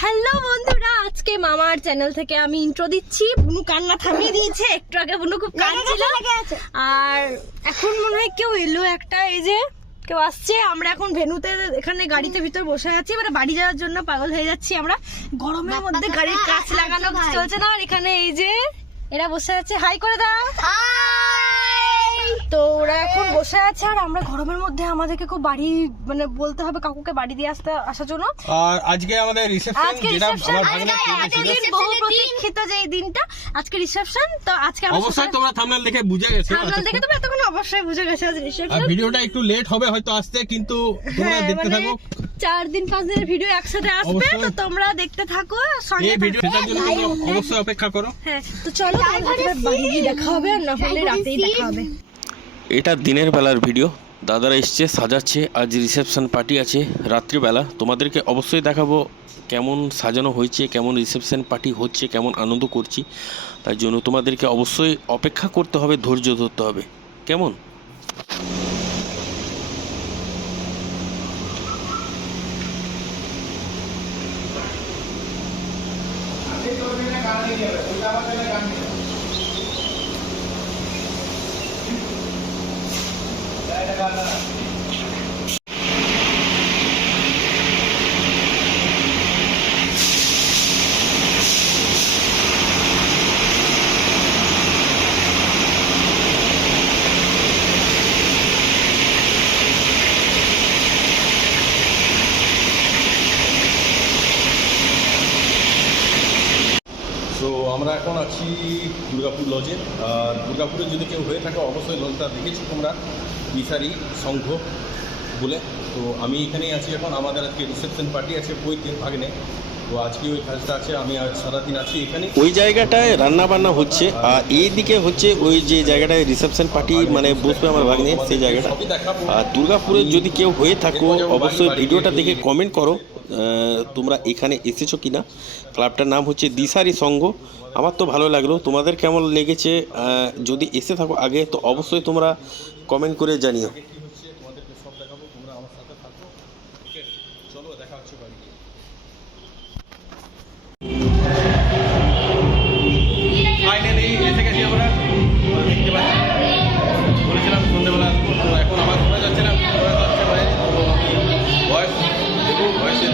Hello বন্ধুরা, আজকে মামার চ্যানেল থেকে আমি ইন্ট্রো দিচ্ছি। বুনু কান্না থামিয়ে দিয়েছে, একটু আগে বুনু খুব কাঁদছিল। আর এখন মনে হয় কেউ এলো একটা, এই যে কেউ আসছে। আমরা এখন ভেন্যুতে এখানে গাড়িতে ভিতর বসে আছি, মানে বাড়ি যাওয়ার জন্য পাগল হয়ে যাচ্ছি আমরা। গরমের মধ্যে গাড়ির কাঁচ লাগানো চলছে না। আর এখানে এই যে এরা বসে আছে, হাই করে দাও। তো ওরা এখন বসে আছে, আর আমরা গরমের মধ্যে আমাদেরকে খুব বাড়ি মানে বলতে হবে কাকুকে বাড়ি দিয়ে আসার জন্য। আর আজকে আমাদের রিসেপশন, যেটা আমার ভাগনা এতদিন বহু প্রতীক্ষিত যে এই দিনটা, আজকে রিসেপশন। তো আজকে অবশ্যই তোমরা থাম্বনেল দেখে বুঝে গেছো, থাম্বনেল দেখে তোমরা এতক্ষণ অবশ্যই বুঝে গেছো আজ আর রিসেপশন। ভিডিওটা একটু লেট হবে হয়তো আসতে, কিন্তু তোমরা দেখতে থাকো। 4 দিন 5 দিনের ভিডিও একসাথে আসবে, তো তোমরা দেখতে থাকো। এই ভিডিওটার জন্য তোমরা অবশ্যই অপেক্ষা করো। হ্যাঁ, তো চলো বাড়ি গিয়ে দেখা হবে, আর না হলে রাতেই দেখা হবে। এটা দিনের বেলার ভিডিও। দাদারা এসছে, সাজাচ্ছে। আজ রিসেপশন পার্টি আছে রাত্রিবেলা। তোমাদেরকে অবশ্যই দেখাবো কেমন সাজানো হয়েছে, কেমন রিসেপশন পার্টি হচ্ছে, কেমন আনন্দ করছি। তাই জন্য তোমাদেরকে অবশ্যই অপেক্ষা করতে হবে, ধৈর্য ধরতে হবে। কেমন? তো আমরা এখন আছি দুর্গাপুর লজে। আর দুর্গাপুরে যদি কেউ হয়ে থাকে অবশ্যই লজটা দেখেছো তোমরা, বিসারি সংঘ বলে। তো আমি এখানেই আছি এখন। আমাদের আজকে রিসেপশন পার্টি আছে বইতে ভাগ্নে, তো আজকে ওই কাজটা আছে। আমি আজ সারাদিন আছি এখানে। ওই জায়গাটায় রান্না বান্না হচ্ছে, আর এই দিকে হচ্ছে ওই যে জায়গাটায় রিসেপশন পার্টি মানে বসবে আমার ভাগ্নে, সেই জায়গাটা। আর দুর্গাপুরে যদি কেউ হয়ে থাকো অবশ্যই ভিডিওটা দেখে কমেন্ট করো তোমরা এখানে এসেছো কিনা। ক্লাবটার নাম হচ্ছে দিশারি সংঘ। আমার তো ভালো লাগলো, তোমাদের কেমন লেগেছে যদি এসে থাকো আগে, তো অবশ্যই তোমরা কমেন্ট করে জানিও। তোমাদেরকে সব দেখাবো, তোমরা আমার সাথে থাকো। ঠিক আছে, চলো দেখা হচ্ছে বাড়ি গিয়ে। ফাইনালি এসে গেছি আমরা। দেখতে পাচ্ছি বলেছিলাম সন্ধ্যেবেলা আসবো, তো এখন আমার ঘুরে যাচ্ছে না, ঘুরে যাচ্ছে বাইরে। তো আমি ভয়েস দেবো, ভয়েসে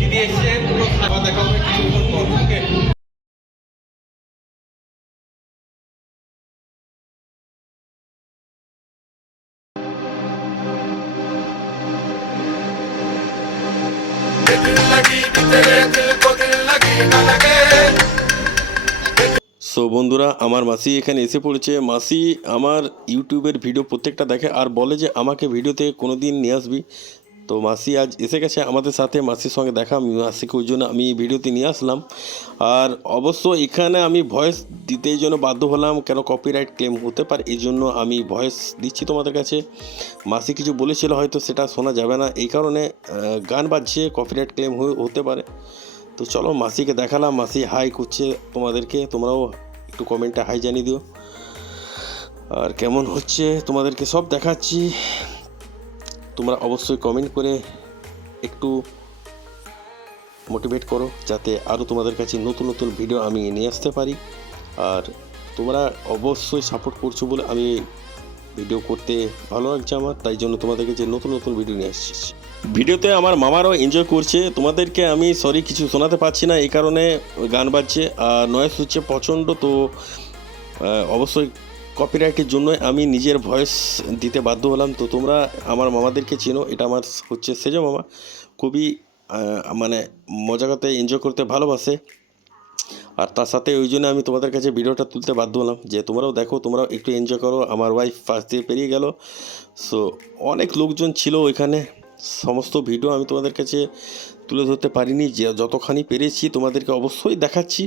দিদি এসছে, পুরো খাবার দেখা হবে কিছুক্ষণ পর। ওকে, সো বন্ধুরা, আমার মাসি এখানে এসে পড়েছে। মাসি আমার ইউটিউবের ভিডিও প্রত্যেকটা দেখে, আর বলে যে আমাকে ভিডিওতে কোনো দিন নিয়ে আসবি। তো মাসি আজ এসে গেছে আমাদের সাথে। মাসির সঙ্গে দেখা, মাসিকে ওই জন্য আমি ভিডিওতে নিয়ে আসলাম। আর অবশ্য এখানে আমি ভয়েস দিতে এই জন্য বাধ্য হলাম, কেন কপিরাইট ক্লেম হতে পারে, এই জন্য আমি ভয়েস দিচ্ছি তোমাদের কাছে। মাসি কিছু বলেছিল, হয়তো সেটা শোনা যাবে না, এই কারণে গান বাজছে, কপিরাইট ক্লেম হতে পারে। তো চলো মাসিকে দেখালাম, মাসি হাই করছে তোমাদেরকে, তোমরাও একটু কমেন্টে হাই জানিয়ে দিও। আর কেমন হচ্ছে তোমাদেরকে সব দেখাচ্ছি, তোমরা অবশ্যই কমেন্ট করে একটু মোটিভেট করো, যাতে আরও তোমাদের কাছে নতুন নতুন ভিডিও আমি নিয়ে আসতে পারি। আর তোমরা অবশ্যই সাপোর্ট করছো বলে আমি ভিডিও করতে ভালো লাগছে আমার, তাই জন্য তোমাদেরকে যে নতুন নতুন ভিডিও নিয়ে আসছি। ভিডিওতে আমার মামারাও এনজয় করছে। তোমাদেরকে আমি সরি কিছু শোনাতে পারছি না, এই কারণে গান বাজছে আর নয়েজ হচ্ছে প্রচণ্ড। তো অবশ্যই কপিরাইটের জন্য আমি নিজের ভয়েস দিতে বাধ্য হলাম। তো তোমরা আমার মামাদেরকে চেনো, এটা আমার হচ্ছে সেজ মামা, খুবই মানে মজা করতে এনজয় করতে ভালোবাসে। আর তার সাথে ওই জন্য আমি তোমাদের কাছে ভিডিওটা তুলতে বাধ্য হলাম, যে তোমরাও দেখো, তোমরাও একটু এনজয় করো। আমার ওয়াইফ ফার্স্ট দিয়ে পেরিয়ে গেল। সো অনেক লোকজন ছিল ওইখানে, সমস্ত ভিডিও আমি তোমাদের কাছে তুলে ধরতে পারিনি, যে যতখানি পেরেছি তোমাদেরকে অবশ্যই দেখাচ্ছি।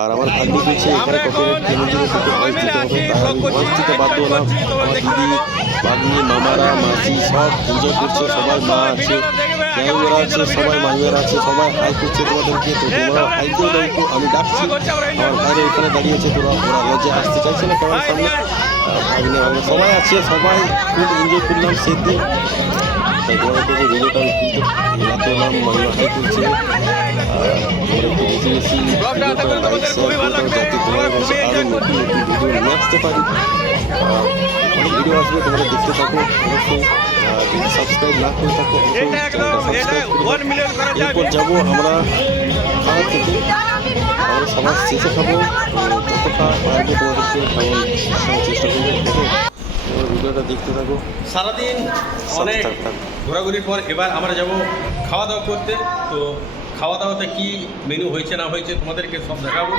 আর আমার ভাগ্য বলছে এখানে কপিরাইট ক্লেমের জন্য ভয়েস দিতে হবে, তাই আমি ভয়েস দিতে বাধ্য হলাম। আমার দিদি, ভাগ্নি, মামারা, মাসি সব এনজয় করছে, সবাই মা আছে, ড্রাইভার আছে, সবাই মাইয়ার আছে, সবাই হাই করছে তোমাদেরকে। তো তোমরা হাই করে দাও একটু, আমি ডাকছি। আমার বাইরে ওখানে দাঁড়িয়েছে, ওরা লজে আসতে চাইছে না ক্যামেরার সামনে। ভাগ্নে ভাগ্নে সবাই আছে, সবাই খুব এনজয় করলাম সেদিন। তাই তোমাদের কাছে ভিডিওটা আমি তুলতে এলাম, মাইয়া হাই করছে। তোমরা একটু বেশি বেশি ভিডিওটা লাইক শেয়ার করে দাও, যাতে তোমাদের কাছে আরও নতুন নতুন ভিডিও নিয়ে আসতে পারি। অনেক ভিডিও আসবে, তোমরা দেখতে থাকো অবশ্যই। যদি সাবস্ক্রাইব না করে থাকো অবশ্যই সাবস্ক্রাইব করে দাও। এরপর যাবো আমরা খাওয়া থেকে, আমরা সবার শেষে খাবো। যতটা পারবো তোমাদেরকে খাওয়ার চেষ্টা করবো। তোমরা ভিডিওটা দেখতে থাকো। সারাদিন অনেক ঘোরাঘুরির পর এবার আমরা যাব খাওয়া দাওয়া করতে। তো খাওয়া দাওয়াতে কি মেনু হয়েছে না হয়েছে তোমাদেরকে সব দেখাবো,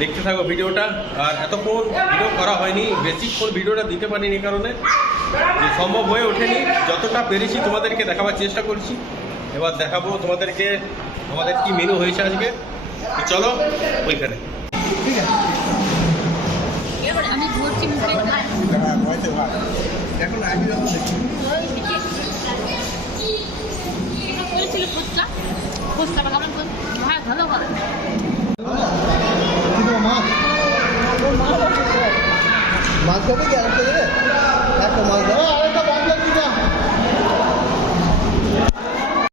দেখতে থাকো ভিডিওটা। আর এতক্ষণ ভিডিও করা হয়নি, বেশিক্ষণ ভিডিওটা দিতে পারিনি কারণে যে সম্ভব হয়ে ওঠেনি। যতটা পেরেছি তোমাদেরকে দেখাবার চেষ্টা করছি। এবার দেখাবো তোমাদেরকে আমাদের কি মেনু হয়েছে আজকে। তো চলো ওইখানে। আমি ঘুরছি ভালো করে মাছ খাবে কি? একটা দেবে, একটা মাছ দাও।